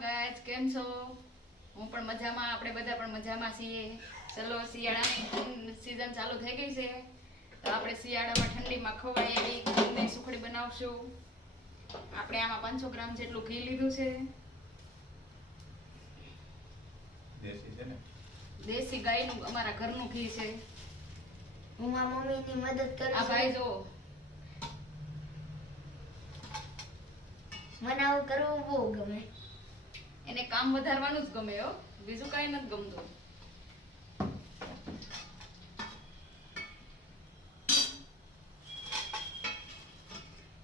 Guys કેમ છો? હું પણ મજામાં આપણે બધા પણ મજામાં છીએ. ચલો શિયાળાની સીઝન ચાલુ થઈ ગઈ છે. તો આપણે શિયાળામાં ઠંડીમાં ખવાય એવી ઘઉંની સુખડી બનાવશું. આપણે આમાં પાંચસો ગ્રામ જેટલું ઘી લીધું છે. દેશી છે ને? દેશી ગાયનું અમારા ઘરનું ઘી છે. હું મારા મમ્મીની મદદ કરું આ ભાઈ જો મને આવું કરવું બહુ ગમે. એને કામ વધારવાનું જ ગમે હો. બીજું કાંઈ નથી ગમતું.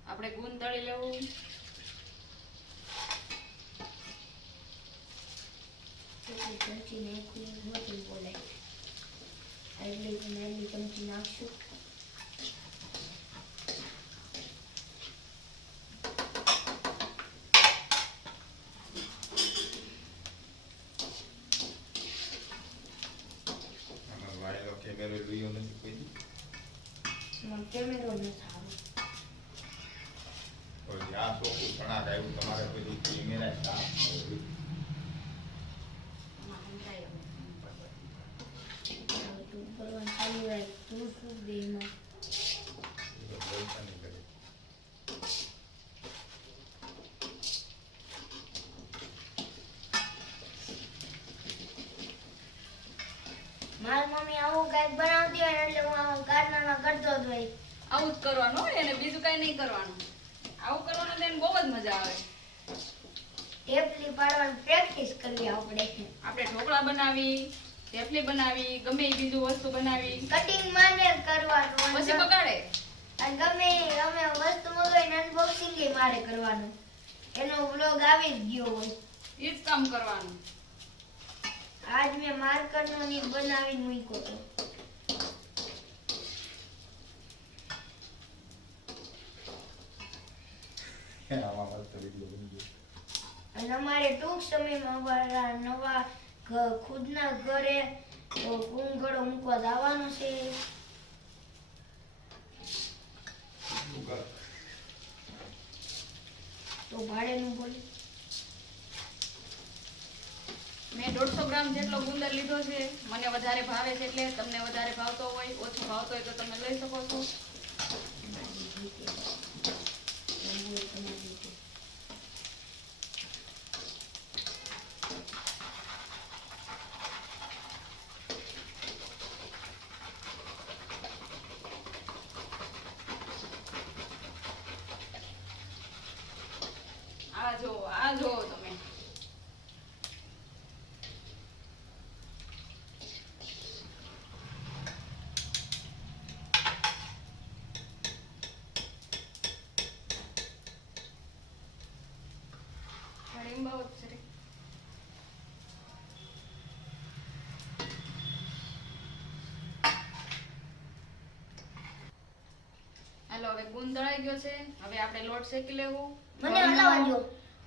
આપણે ગુણ તળી લેવું. ચમચી નાખી નાની ચમચી નાખશું આમાં વાયેલો કેમેરો જોયો નથી કોઈ દી. એમાં કેમેરો ન સારો. જ્યાં ચોખ્ખું સણાક આવ્યું તમારે દી કેમેરા સાફ ન હોય. આમાં હંધાય હવે. હવે તું કરવાનું ચાલુ રાખ તું શું દે એમાં એ તો બોલતા નહીં કરે. મારી મમ્મી આવું કંઈક બનાવતી હોય એટલે હું આવું કારનામાં કરતો જ હોય. આવું જ કરવાનું હોય અને બીજું કઈ નહીં કરવાનું. આવું કરવાનું તો એને બહુ જ મજા આવે. ટેપલી પાડવાની પ્રેક્ટિસ કરવી આપણે. આપણે ઢોકળા બનાવી ટેપલી બનાવી ગમે એ બીજું વસ્તુ બનાવી. કટિંગ માને કરવાનું. પછી બગાડે. અને ગમે ગમે અમે વસ્તુ મગાવીને અનબોક્સિંગ મારે કરવાનું. એનો વ્લોગ આવી જ ગયો હોય. એ જ કામ કરવાનું. આજ મેં માર્કરનો ની બનાવીને મૂક્યો તો આમાં મસ્ત વીડિયો બની ગયો. અને અમારે ટૂંક સમયમાં અમારા નવા ખુદના ઘરે કુંગળો મૂકવા જવાનો છે? તો ભાડેનું બોલી મેં દોઢસો ગ્રામ જેટલો ગુંદર લીધો છે, મને વધારે ભાવે છે એટલે તમને વધારે ભાવતો હોય, ઓછો ભાવતો હોય તો તમે લઈ શકો છો આ જો આ જો તમે કઢીમાં બહુ જ છે રે. હાલો હવે ગુંદ દળાઈ ગયો છે. હવે આપણે લોટ શેકી લેવું. મને હલાવા દો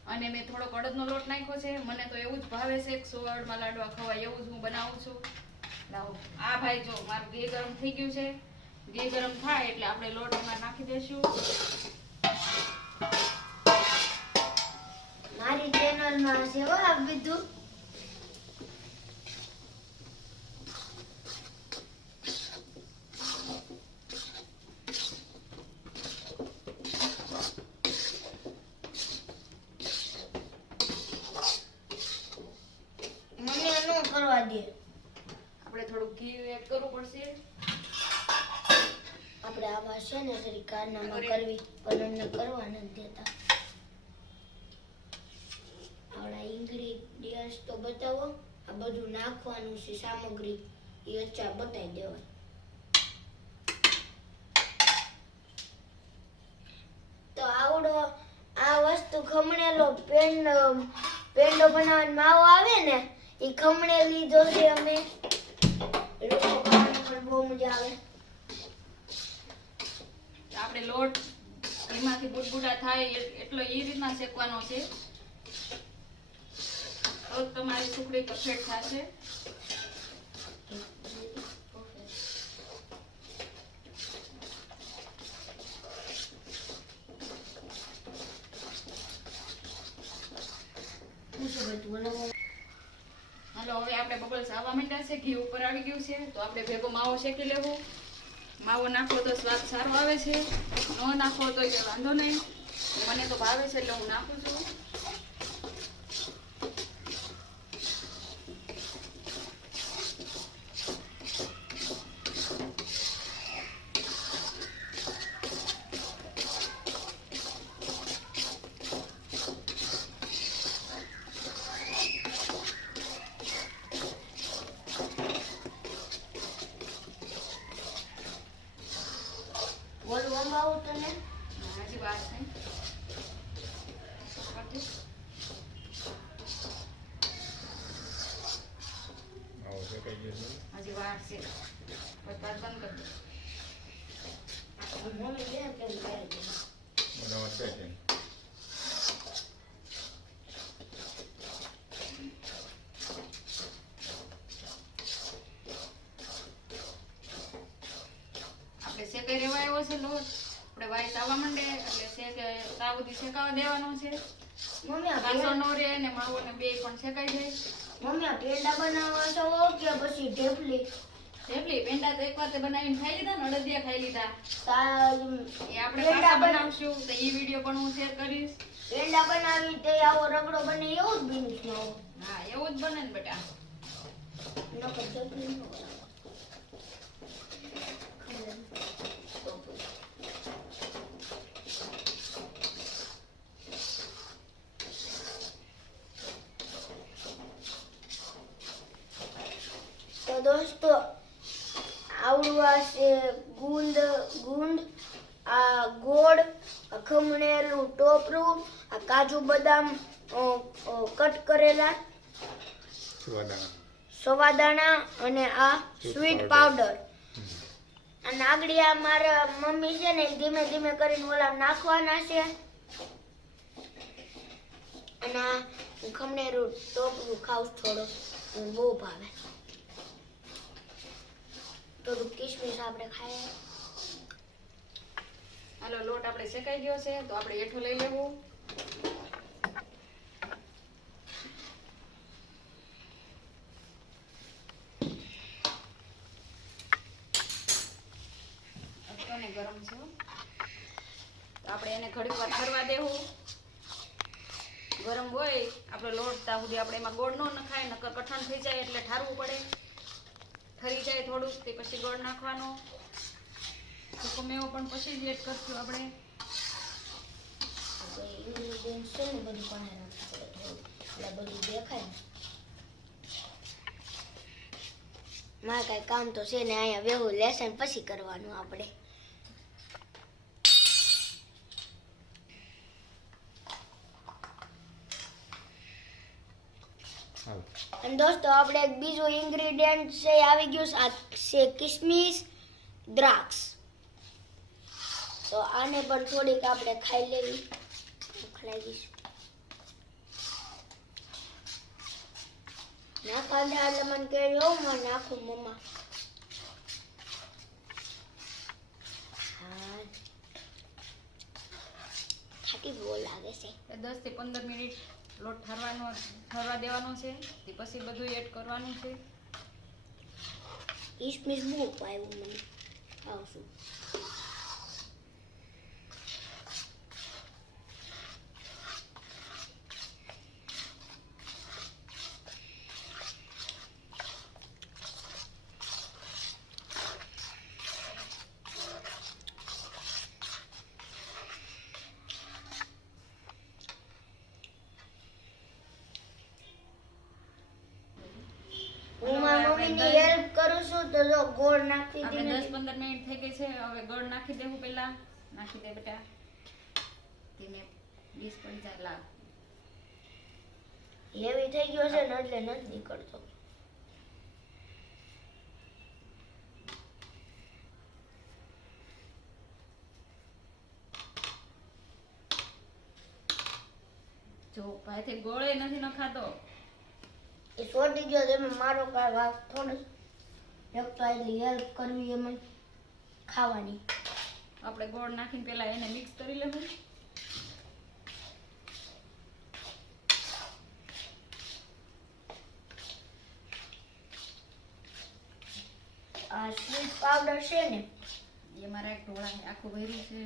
અને મેં થોડોક અડદનો લોટ નાખ્યો છે. મને તો એવું જ ભાવે છે સુવડમાં લાડવા ખવાય એવું જ હું બનાવું છું. લાવો. આ ભાઈ જો મારું ઘી ગરમ થઈ ગયું છે. ઘી ગરમ થાય એટલે આપણે લોટ એમાં નાખી દેશું મારી ચેનલમાં છે હો આ બધું મને નો કરવા દે થોડુંક ઘી એડ કરવું પડશે. આપણે આવા છે ને જરી કારનામાં કરવી પલણને કરવા નથી દેતા. આપણા ઇન્ગ્રીડિયન્ટ્સ તો બતાવો. આ બધું નાખવાનું છે સામગ્રી. એ અચ્છા બતાવી દેવાય. તો આવડો આ વસ્તુ ખમણેલો પેન પેંડો બનાવવાનો માવો આવે ને એ ખમણેલી જોશે અમે. આપણે લોટ એમાંથી બુટબુટા થાય એટલો એ રીતના શેકવાનો છે. તો તમારી સુખડી પરફેક્ટ થશે. બધું? બોલાવો હાલો હવે આપણે બબલ્સ આવવા માંડ્યા છે, ઘી ઉપર આવી ગયું છે, તો આપણે ભેગો માવો શેકી લેવું. માવો નાખો તો સ્વાદ સારો આવે છે, ન નાખો તો એ વાંધો નહીં. મને તો ભાવે છે એટલે હું નાખું છું બોલું અંબાવું તને હજી વાર છે આવો છે કઈ ગયું હજી વાર છે પછી વાત બંધ કરી દો મમ્મી કેમ કેમ કરે છે બનાવવા છે કેમ આપણે શેકાઈ છે લોટ આપણે વાઈસ આવવા માંડે એટલે શેકે તાવ સુધી શેકાવા દેવાનો છે. કાસો નો રે અને માવો ને બે પણ શેકાઈ જાય. મમ્મી આ પેંડા બનાવવા છો કે પછી ઢેપલી ઢેફલી? પેંડા તો એકવાર તે બનાવીને ખાઈ લીધા ને અડદિયા ખાઈ લીધા. તા એ આપણે પેંડા બનાવશું તો એ વીડિયો પણ હું શેર કરીશ. પેંડા બનાવી તે આવો રગડો બને એવું જ બની છે. હા એવું જ બને ને બેટા. નકર ઢેફલી ન બનાવો. તો દોસ્તો આવડું આ છે ગુંદ ગુંદ આ ગોળ ખમણેલું ટોપરું આ કાજુ બદામ કટ કરેલા સુવાદાણા અને આ સ્વીટ. પાવડર અને આગળ આ મારા મમ્મી છે ને ધીમે ધીમે કરીને ઓલા નાખવાના છે અને ખમણેરું ટોપરું ખાઉં થોડો બહુ ભાવે થોડું કિસમિસ આપણે ખાઈએ. હાલો, લોટ આપણે શેકાઈ ગયો છે, તો આપણે એઠું લઈ લેવું. ગરમ છે. આપણે એને ઘડીક વાર ઠરવા દેવું. ગરમ હોય, આપણે લોટ ત્યાં સુધી આપણે એમાં ગોળ ન નખાય, નકર કઠણ થઈ જાય એટલે ઠારવું પડે. ઠરી જાય થોડુંક તે પછી ગોળ નાખવાનો. સૂકો મેવો પણ પછી જ એડ કરશું આપણે. છે ને બધું પાસે નાખવું એટલે બધું દેખાય મારે કાંઈ કામ તો છે ને, અહીંયા વેવું લેસન પછી કરવાનું આપણે. અને દોસ્તો આપણે એક બીજું ઇન્ગ્રેડિયન્ટ છે એ આવી ગયું છે આ છે કિસમિસ દ્રાક્ષ તો આને પણ થોડીક આપણે ખાઈ લેવી ખલાઈ દઈશું નાખવા દે એટલે મને કહે હું માં નાખું મમ્મા હા થાકી બહુ લાગે છે દસથી પંદર મિનિટ લોટ ઠરવાનો, ઠરવા દેવાનો છે, તે પછી બધું એડ કરવાનું છે. કિસમિસ બહુ પાયું મને. આવશું હું મારા મમ્મીની હેલ્પ કરું છું તો જો ગોળ નાખી આપણે દીધી. દસ પંદર મિનિટ થઈ ગઈ છે હવે ગોળ નાખી દેવું પહેલા. નાખી દે બેટા. તેને ડીશ પડી જાય લાગ હેવી થઈ ગયો છે ને એટલે નથી નીકળતો. જો ભાઈથી ગોળે નથી નખાતો. એ છોડી ગયો તમે મારો કાંઈ વાંક થોડો. એક તો આટલી હેલ્પ કરવી એમાં ખાવાની. આપણે ગોળ નાખીને પહેલાં એને મિક્સ કરી લેવું. આ સ્વીટ પાવડર છે ને એ મારા એક ઢોળા આખું ભર્યું છે.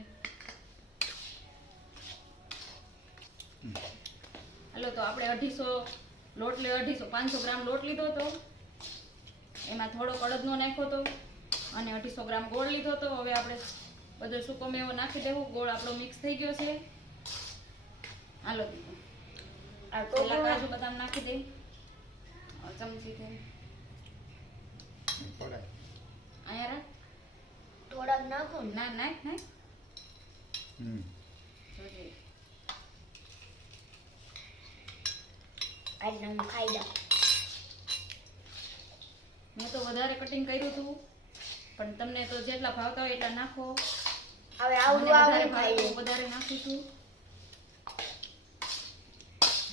હાલો તો આપણે અઢીસો લોટ લે અઢીસો પાંચસો ગ્રામ લોટ લીધો હતો. એમાં થોડો અડદનો નાખ્યો હતો અને અઢીસો ગ્રામ ગોળ લીધો હતો હવે આપણે બધો સૂકો મેવો નાખી દેવું. ગોળ આપણો મિક્સ થઈ ગયો છે. હાલો. આ પેલા કાજુ બદામ નાખી દે ચમચી પડે અહીંયા રાખ. થોડાક નાખો ના. નાખ નાખ. હમ. જોજે. ખાઈ જાઉં મેં તો વધારે કટિંગ કર્યું હતું પણ તમને તો જેટલા ભાવતા હોય એટલા નાખો. હવે આવું વધારે ભાવે વધારે નાખીશું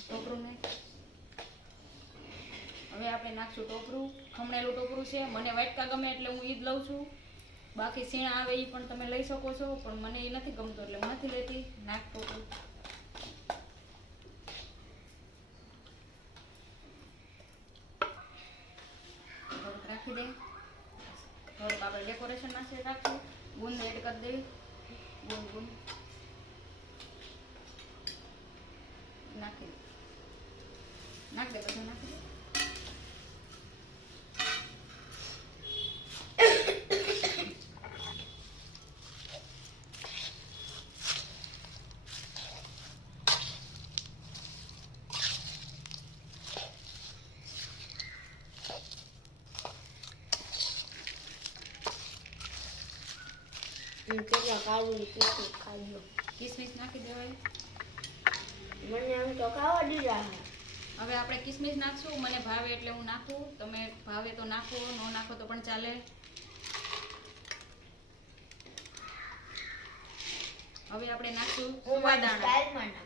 ટોપરું ને હવે આપણે નાખશું ટોપરું. ખમણેલું ટોપરું છે. મને વાટકા ગમે એટલે હું ઈ જ લઉં છું. બાકી સીણા આવે એ પણ તમે લઈ શકો છો. પણ મને એ નથી ગમતું એટલે હું નથી લેતી. નાખ ટોપરું થોડુંક રાખી દે થોડુંક આપણે માટે રાખીએ ગુંદ એડ કરી દઈએ ગુંદ ગુંદ નાખી. નાખ દે બધું નાખી દે હું કેટલા કાજુ કિસમિસ ખાજો કિસમિસ નાખી દેવાય મને એમ તો ખાવા દીધા હવે આપણે કિસમિસ નાખશું મને ભાવે એટલે હું નાખું. તમે ભાવે તો નાખો ન નાખો તો પણ ચાલે. હવે આપણે નાખશું સુવાદાણા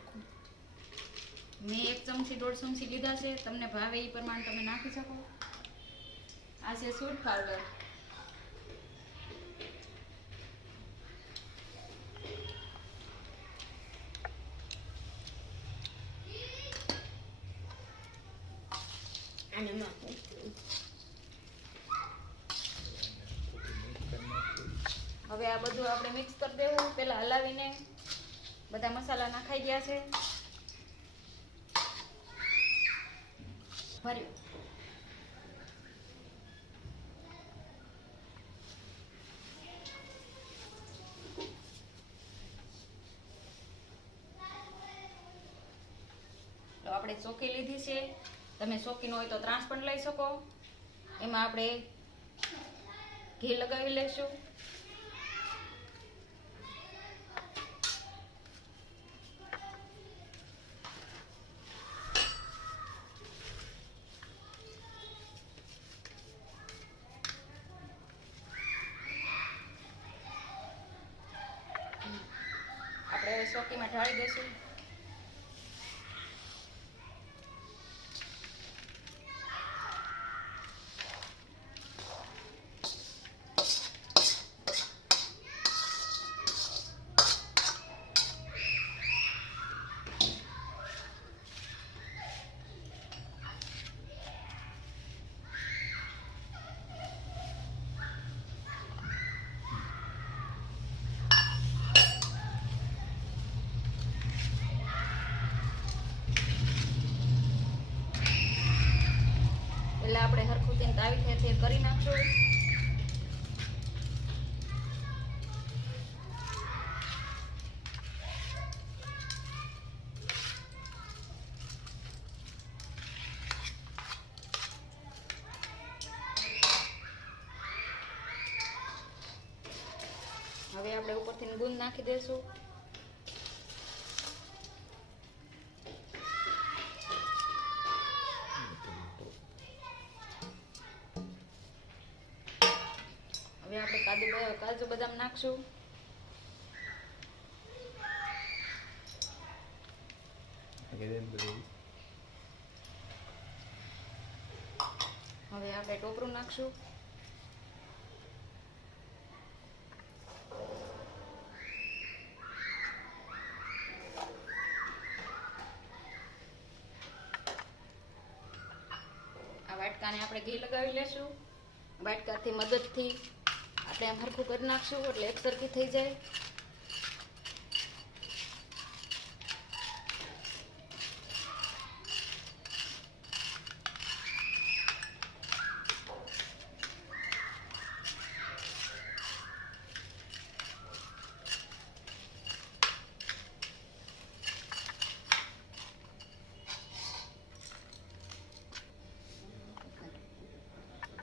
મેં એક ચમચી દોઢ ચમચી લીધા છે. તમને ભાવે એ પ્રમાણે તમે નાખી શકો. આ છે સૂટ પાવડર અને નાખું હવે આ બધું આપણે મિક્સ કરી દેવું. પેલા હલાવીને બધા મસાલા નાખાઈ ગયા છે. ભર્યું. તો આપણે ચોકી લીધી છે. તમે શોખીન હોય તો ત્રાસ પણ લઈ શકો. એમાં આપણે ઘી લગાવી લઈશું આપણે ચોકીમાં ઢાળી દઈશું. એટલે આપણે હરખું તેને તાવી થેર કરી નાખશું હવે આપણે ઉપરથી ગુંદ નાખી દઈશું હવે આપણે કાજુ કાજુ બદામ નાખશું. હવે આપણે ટોપરું નાખશું. આ વાટકાને આપણે ઘી લગાવી લેશું. વાટકાથી મદદથી આપણે આમ હરખું કરી નાખશું, એટલે એક સરખી થઈ જાય.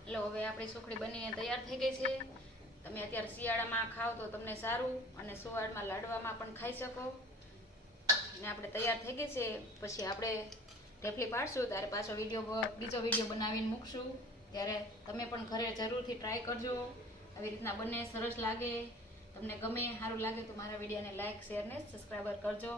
એટલે હવે આપણી સુખડી બનીને તૈયાર થઈ ગઈ છે. તમે અત્યારે શિયાળામાં ખાઓ તો તમને સારું અને સોવાળમાં લાડવામાં પણ ખાઈ શકો. અને આપણે તૈયાર થઈ ગઈ છે. પછી આપણે ઢેફલી પાડશું, ત્યારે પાછો વીડિયો બીજો વીડિયો બનાવીને મૂકશું. ત્યારે તમે પણ ઘરે જરૂરથી ટ્રાય કરજો. આવી રીતના બંને, સરસ લાગે. તમને ગમે, સારું લાગે તો મારા વિડીયોને લાઈક શેર ને સબસ્ક્રાઈબર કરજો.